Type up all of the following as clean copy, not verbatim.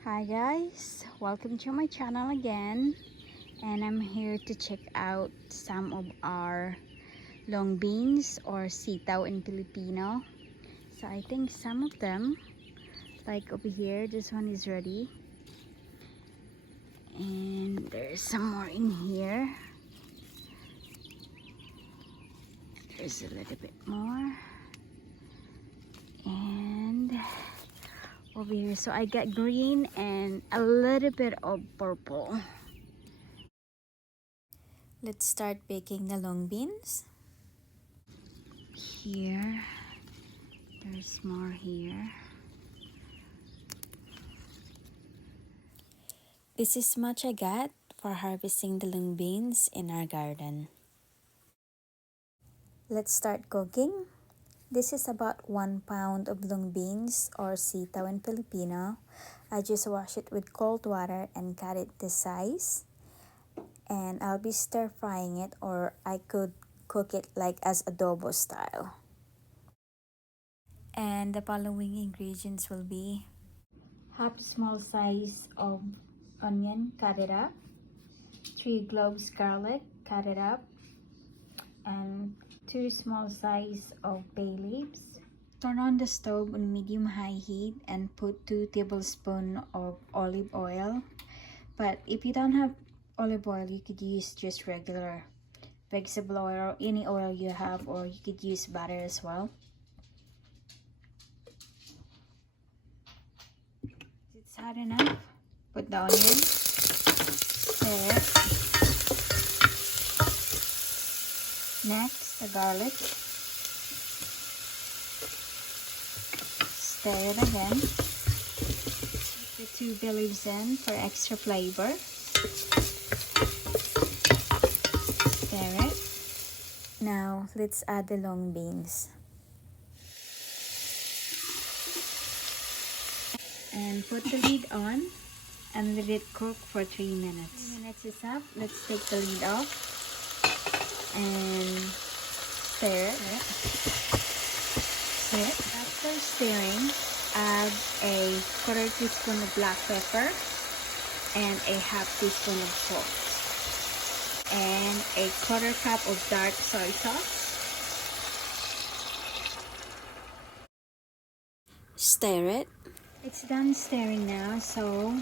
Hi guys, welcome to my channel again, and I'm here to check out some of our long beans or sitaw in Filipino. So I think some of them, like over here, this one is ready, and there's some more in here. There's a little bit more, and over here, so I got green and a little bit of purple. Let's start baking the long beans. Here, there's more here. This is much I got for harvesting the long beans in our garden. Let's start cooking. This is about 1 pound of long beans or sitaw in Filipino. I just wash it with cold water and cut it this size. And I'll be stir frying it, or I could cook it like as adobo style. And the following ingredients will be Half small size of onion, cut it up. 3 cloves garlic, cut it up. And 2 small size of bay leaves. Turn on the stove on medium-high heat and put 2 tablespoons of olive oil. But if you don't have olive oil, you could use just regular vegetable oil, any oil you have, or you could use butter as well. It's hot enough. Put the onion, stir it. Next, the garlic. Stir it again. Put the 2 bay leaves in for extra flavor. Stir it. Now, let's add the long beans. And put the lid on and let it cook for 3 minutes. 3 minutes is up. Let's take the lid off and stir it. After stirring, add a 1/4 teaspoon of black pepper and a 1/2 teaspoon of salt and a 1/4 cup of dark soy sauce. Stir it. It's done stirring now, so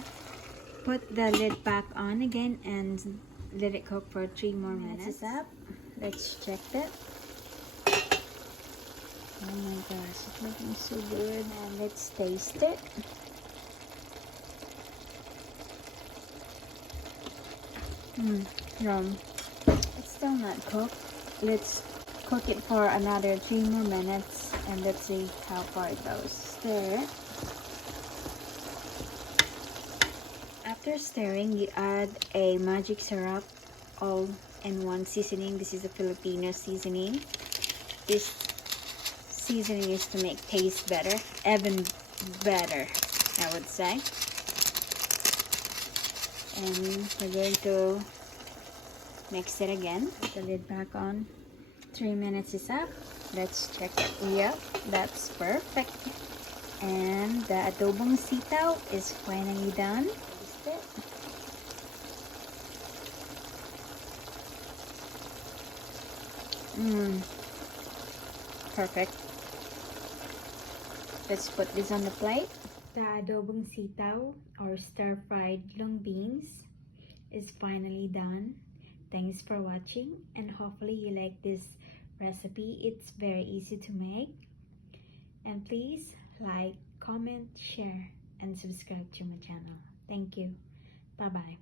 put the lid back on again and let it cook for 3 more minutes. It's up. Let's check it. Oh my gosh, it's looking so good. And let's taste it. Yum. It's still not cooked. Let's cook it for another 3 more minutes and let's see how far it goes. Stir it. After stirring, you add a magic syrup all-in-one seasoning. This is a Filipino seasoning. This seasoning is to make taste better, even better, I would say. And we're going to mix it again. Put the lid back on. 3 minutes is up. Let's check it. Yep, that's perfect. And the adobong sitaw is finally done. Perfect. Let's put this on the plate. The adobong sitaw or stir-fried long beans is finally done. Thanks for watching, and hopefully you like this recipe. It's very easy to make. And please like, comment, share, and subscribe to my channel. Thank you. Bye-bye.